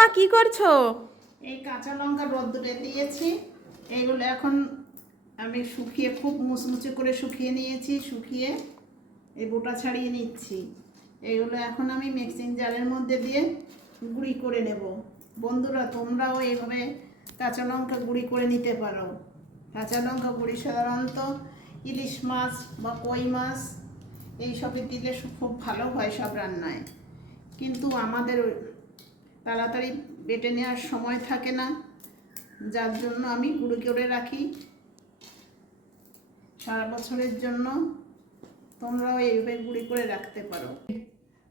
মা কি করছো? এই কাঁচা লঙ্কা রোদ্দুরে দিয়েছি। এইগুলো এখন আমি শুকিয়ে খুব মুচমুচে করে শুকিয়ে নিয়েছি। শুকিয়ে এই বোটা ছাড়িয়ে নিচ্ছি। এইগুলো এখন আমি মিক্সিং জারের মধ্যে দিয়ে গুঁড়ি করে নেব। বন্ধুরা, তোমরাও এইভাবে কাঁচা লঙ্কা গুঁড়ি করে নিতে পারো। কাঁচা লঙ্কা গুঁড়ি সাধারণত ইলিশ মাছ বা কই মাছ এইসবে দিলে খুব ভালো হয় সব রান্নায়। কিন্তু আমাদের তাড়াতাড়ি বেটে নেওয়ার সময় থাকে না, যার জন্য আমি গুঁড়ো করে রাখি সারা বছরের জন্য। তোমরাও এইভাবে গুঁড়ি করে রাখতে পারো।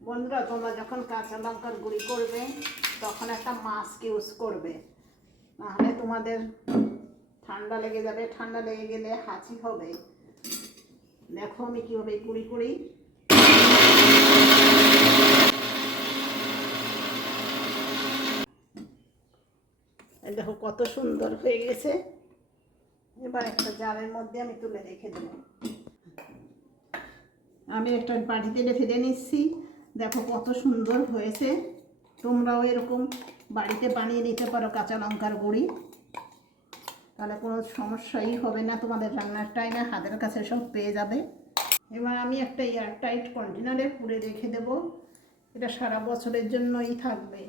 বন্ধুরা, তোমরা যখন কাঁচা লঙ্কার গুঁড়ি করবে তখন একটা মাস্ক ইউজ করবে, নাহলে তোমাদের ঠান্ডা লেগে যাবে। ঠান্ডা লেগে গেলে হাঁচি হবে। দেখো আমি কীভাবে গুঁড়ি করি। দেখো কত সুন্দর হয়ে গেছে। এবার একটা জারের মধ্যে আমি তুলে রেখে দেব। আমি একটা বাটিতে রেখে নিচ্ছি। দেখো কত সুন্দর হয়েছে। তোমরাও এরকম বাড়িতে বানিয়ে নিতে পারো কাঁচা লঙ্কার গুঁড়ি, তাহলে কোনো সমস্যাই হবে না। তোমাদের রান্নার টাইমে হাতের কাছে সব পেয়ে যাবে। এবার আমি একটা এয়ারটাইট কন্টেনারে পুরে রেখে দেব। এটা সারা বছরের জন্যই থাকবে।